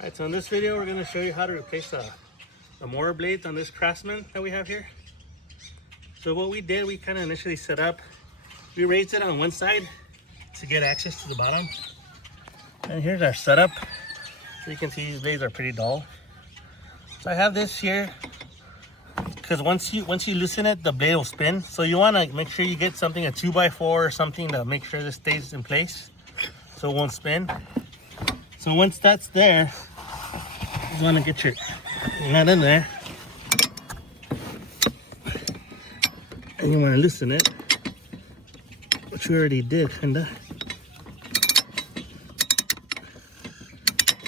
Alright, so in this video we're going to show you how to replace the mower blades on this craftsman that we have here. So what we did, we kind of initially set up, we raised it on one side to get access to the bottom. And here's our setup. So you can see these blades are pretty dull. So I have this here because once you loosen it, the blade will spin. So you want to make sure you get something, a 2x4 or something, to make sure this stays in place so it won't spin. So once that's there, you want to get your nut in there and you want to loosen it, which we already did, kinda.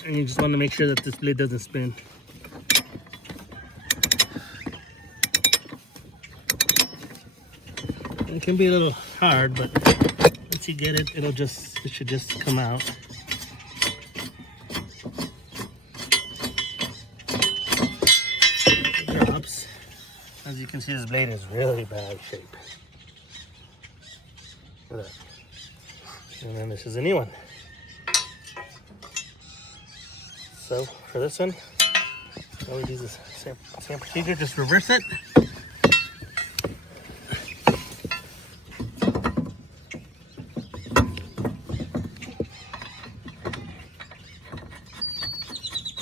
And you just want to make sure that this blade doesn't spin. It can be a little hard, but once you get it, it should just come out. Drops. As you can see, this blade is really bad shape. Look at that. And then this is a new one. So for this one, we do the same procedure, just reverse it.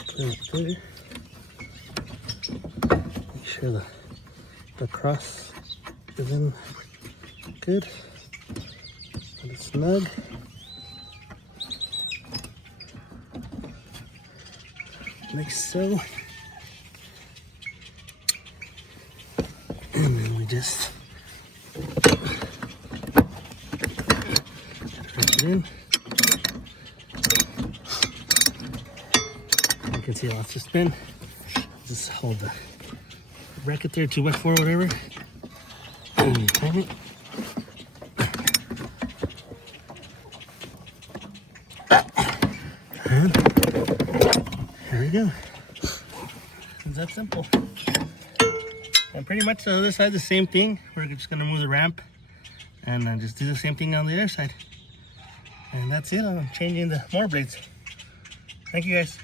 Put it through. Make sure the cross is in good. Put it snug. Like so. And then we just wrap it in. You can see it wants to spin. Just hold the bracket there, 2x4 or whatever. And you tighten it. And there we go. It's that simple. And pretty much the other side, the same thing. We're just gonna move the ramp and then just do the same thing on the other side. And that's it. I'm changing the mower blades. Thank you guys.